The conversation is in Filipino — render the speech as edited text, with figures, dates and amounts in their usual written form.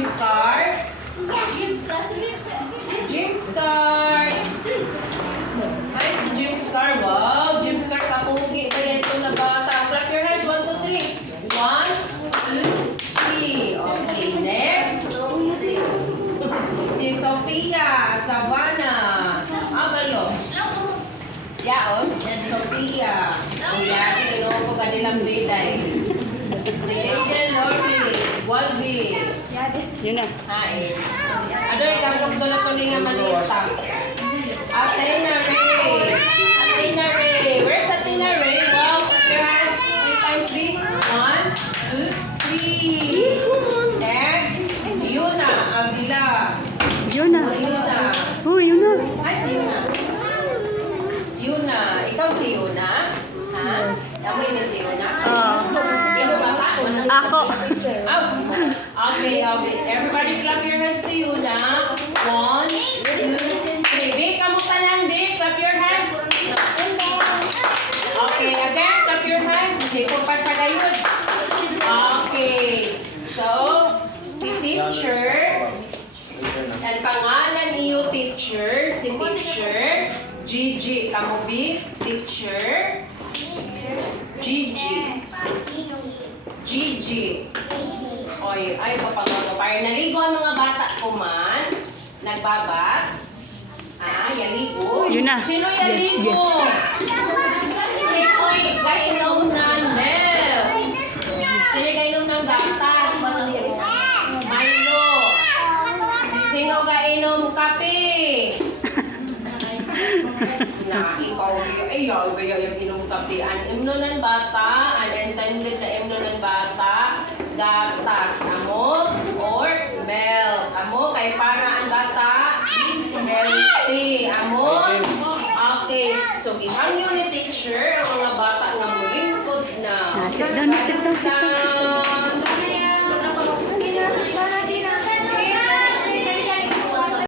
James Car. James Car. Hi, si James Car. Wow, James Car, kapugi ba yan ito na bata? Clap your hands. 1, 2, 3. 1, 2, 3. Okay, next. Si Sofia Savannah. Abalo. Yaon. Sofia. Kuya, sinuho ko kanilang biday. Si Angel Lourdes. Walvis. Yun na. Hai. Ano yung gagawin ko na ito nga malita? Athena Ray. Athena Ray. Where's Athena Ray? Wow, your hands 3 times big. 1, 2, 3. Next. Yuna Avila. Yun na. Yuna. Oh, yun na. Hi, si Yuna. Yuna. Ikaw si Yuna? Ha? Amoy na si Yuna? Ino ba ba? Ako. Okay. Everybody clap your hands to Yuna. 1, 2, 3. Vic, kamu pa lang, Vic. Clap your hands. Okay, again, clap your hands. Kasi po pa sa gayon. Okay. So, si teacher, ang pangalan niyo teacher, si teacher, Gigi. Kamu, Vic, teacher, Gigi. Gigi. Oy, ay papagano. Para naligo ang mga bata ko man. Nagbabat. Ah, yaligo. Yun na. Sino Yes, yaligo? yes. Sino gainom ng milk? Sino gainom ng gatas? Milo. Sino gainom kape? Na ikaw yung inom kape. Ang imno ng bata, unintended na imno ng bata, gatas. Amo or milk. Amo kay para ang bata healthy. Amo. Okay. So gihan nyo ni teacher ang mga bata nga mulingkod na. Sit down, sit down, sit down, sit down.